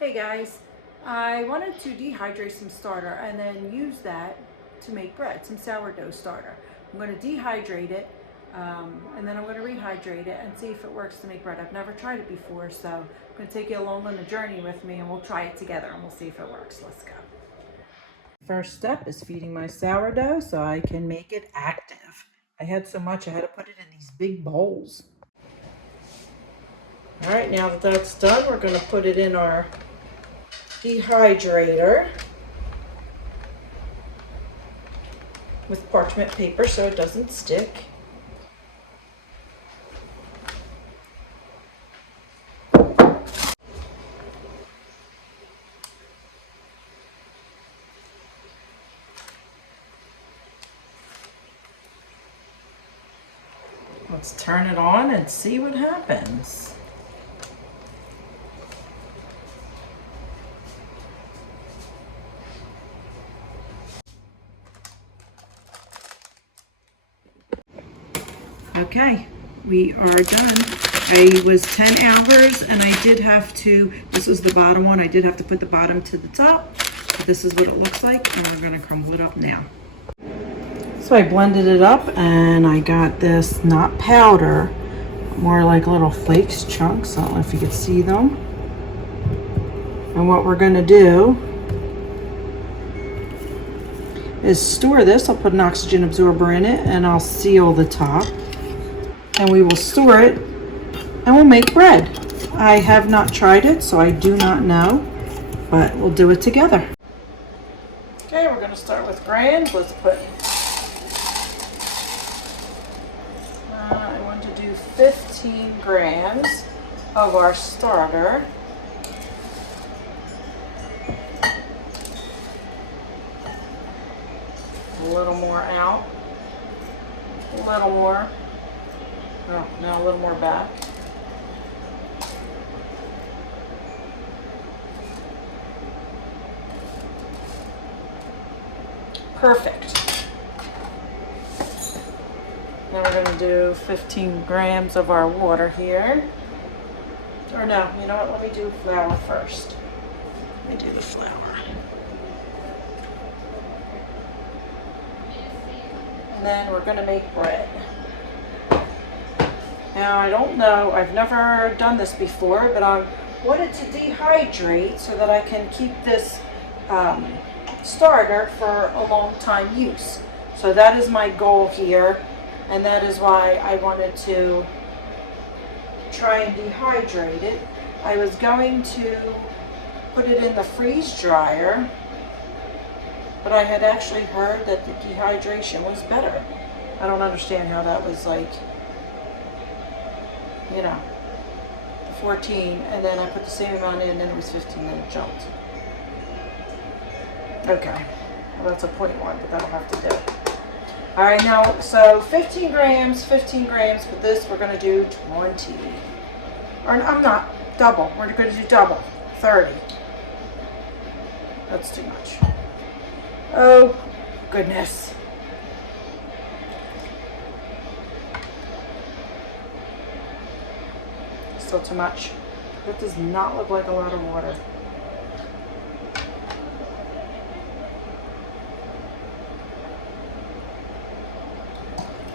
Hey guys, I wanted to dehydrate some starter and then use that to make bread, some sourdough starter. I'm going to dehydrate it and then I'm going to rehydrate it and see if it works to make bread. I've never tried it before, so I'm going to take you along on the journey with me and we'll try it together and we'll see if it works. Let's go. First step is feeding my sourdough so I can make it active. I had so much I had to put it in these big bowls. All right, now that that's done, we're going to put it in our dehydrator with parchment paper so it doesn't stick. Let's turn it on and see what happens. Okay, we are done. I was 10 hours and I did have to, this was the bottom one, I did have to put the bottom to the top. But this is what it looks like and we're gonna crumble it up now. So I blended it up and I got this, not powder, more like little flakes, chunks. I don't know if you can see them. And what we're gonna do is store this. I'll put an oxygen absorber in it and I'll seal the top. And we will store it and we'll make bread. I have not tried it, so I do not know, but we'll do it together. Okay, we're gonna start with grams. Let's put, I want to do 15 grams of our starter. A little more out, a little more. Oh, now a little more back. Perfect. Now we're going to do 15 grams of our water here. Or no, you know what? Let me do flour first. Let me do the flour. And then we're going to make bread. Now, I don't know, I've never done this before, but I wanted to dehydrate so that I can keep this starter for a long time use. So that is my goal here, and that is why I wanted to try and dehydrate it. I was going to put it in the freeze dryer, but I had actually heard that the dehydration was better. I don't understand how that was like, you know, 14, and then I put the same amount in, and then it was 15, then it jumped. Okay, well that's a 0.1, but that'll have to do. All right, now, so 15 grams, but this we're gonna do 20. Or I'm not, double, we're gonna do double, 30. That's too much. Oh, goodness. Still too much. That does not look like a lot of water.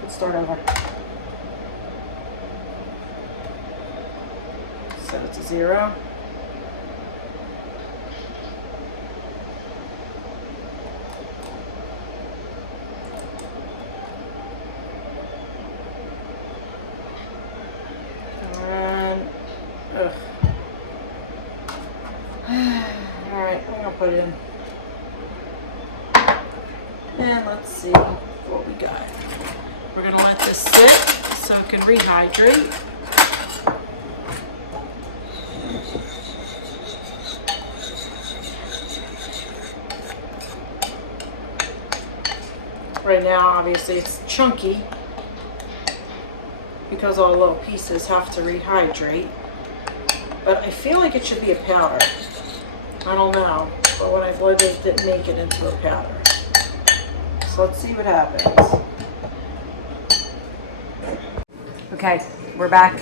Let's start over. Set it to 0. Alright, I'm gonna put it in. And let's see what we got. We're gonna let this sit so it can rehydrate. Right now, obviously, it's chunky because all the little pieces have to rehydrate. But I feel like it should be a powder. I don't know, but when I blended it, didn't make it into a powder. So let's see what happens. Okay, we're back.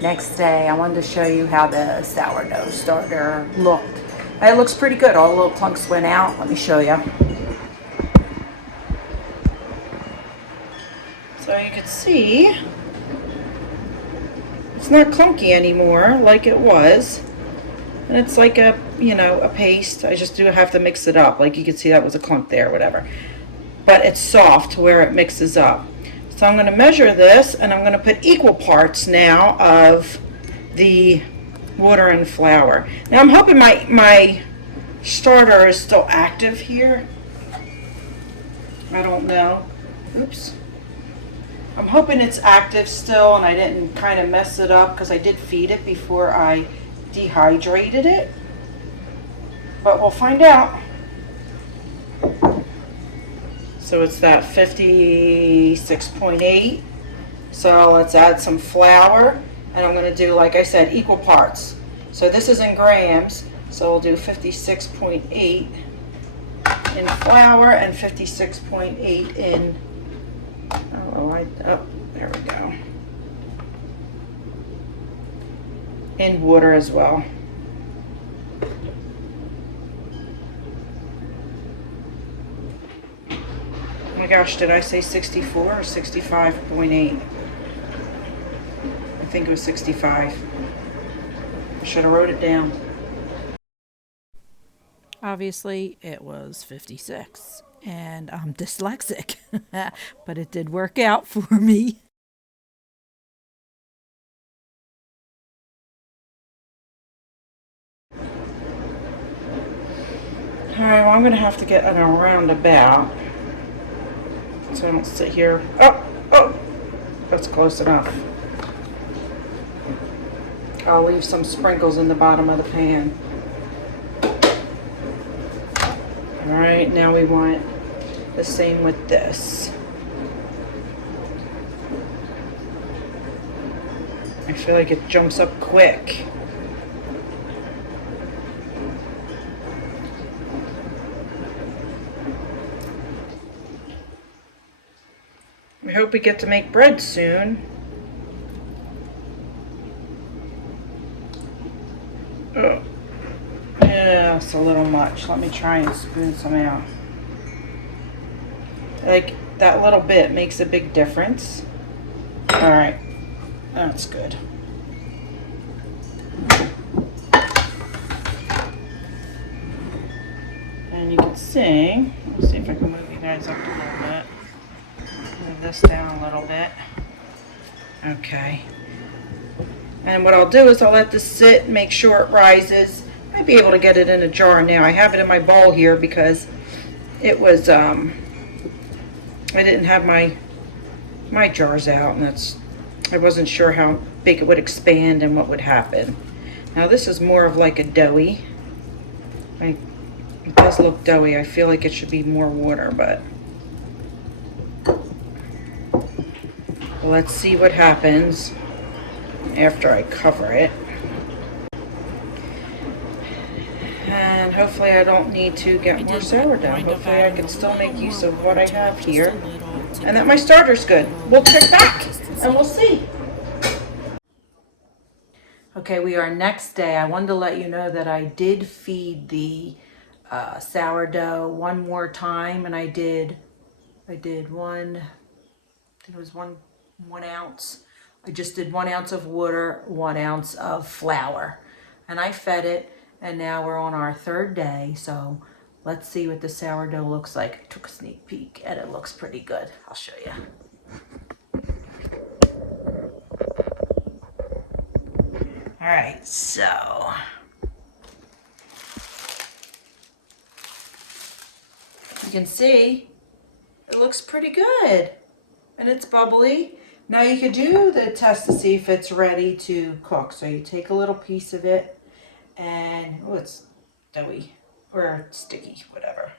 Next day, I wanted to show you how the sourdough starter looked. It looks pretty good. All the little clunks went out. Let me show you. So you can see it's not clunky anymore like it was. And it's like a, you know, a paste. I just do have to mix it up. Like you can see that was a clunk there, whatever. But it's soft where it mixes up. So I'm going to measure this, and I'm going to put equal parts now of the water and flour. Now I'm hoping my starter is still active here. I don't know. Oops. I'm hoping it's active still and I didn't kind of mess it up because I did feed it before I dehydrated it. But we'll find out. So it's that 56.8. So let's add some flour, and I'm going to do, like I said, equal parts. So this is in grams, so we'll do 56.8 in flour and 56.8 in, there we go, in water as well. Oh my gosh, did I say 64 or 65.8? I think it was 65. I should have wrote it down. Obviously, it was 56, and I'm dyslexic, but it did work out for me. Alright, well, I'm going to have to get an roundabout so I don't sit here. Oh, that's close enough. I'll leave some sprinkles in the bottom of the pan. Alright, now we want the same with this. I feel like it jumps up quick. We hope we get to make bread soon. Oh, yeah, it's a little much. Let me try and spoon some out. Like, that little bit makes a big difference. All right, that's good. And you can see, let's see if I can move you guys up a little bit. Move this down a little bit. Okay. And what I'll do is I'll let this sit, make sure it rises. I'd be able to get it in a jar now. I have it in my bowl here because it was, I didn't have my jars out, and I wasn't sure how big it would expand and what would happen. Now this is more of like a doughy. It does look doughy. I feel like it should be more water, but let's see what happens after I cover it. And hopefully I don't need to get more sourdough. Hopefully I can still make use of what I have here. And that my starter's good. We'll check back and we'll see. Okay, we are next day. I wanted to let you know that I did feed the sourdough one more time, and I did one, I think it was one ounce. I just did 1 ounce of water, 1 ounce of flour, and I fed it. And now we're on our third day, so let's see what the sourdough looks like. I took a sneak peek, and it looks pretty good. I'll show you. All right, so you can see it looks pretty good, and it's bubbly. Now you could do the test to see if it's ready to cook. So you take a little piece of it, and it's doughy or sticky, whatever.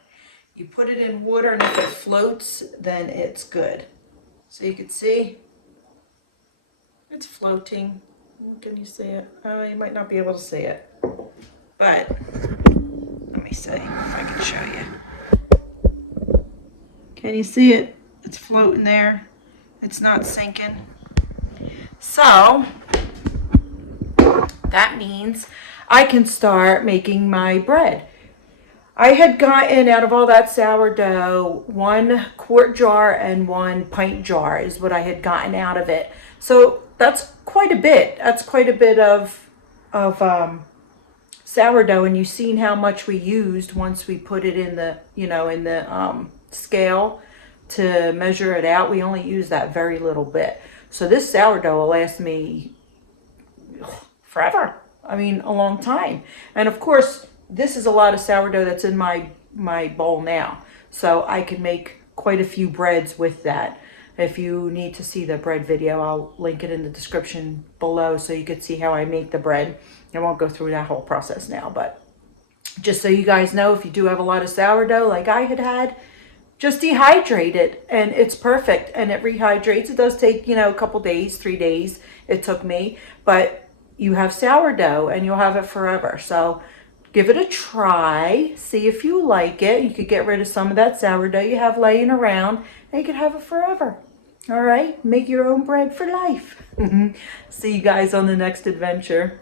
You put it in water, and if it floats, then it's good. So you can see it's floating. Can you see it? Oh, you might not be able to see it, but let me see if I can show you. Can you see it? It's floating there. It's not sinking. So that means I can start making my bread. I had gotten out of all that sourdough 1 quart jar and 1 pint jar is what I had gotten out of it. So that's quite a bit. That's quite a bit of sourdough, and you've seen how much we used once we put it in the in the scale to measure it out. We only used that very little bit. So this sourdough will last me forever. I mean, a long time. And of course, this is a lot of sourdough that's in my bowl now. So I can make quite a few breads with that. If you need to see the bread video, I'll link it in the description below so you can see how I make the bread. I won't go through that whole process now, but just so you guys know, if you do have a lot of sourdough like I had, just dehydrate it and it's perfect, and it rehydrates. It does take, a couple days, 3 days it took me, but you have sourdough and you'll have it forever. So give it a try, see if you like it. You could get rid of some of that sourdough you have laying around and you could have it forever. All right, make your own bread for life. See you guys on the next adventure.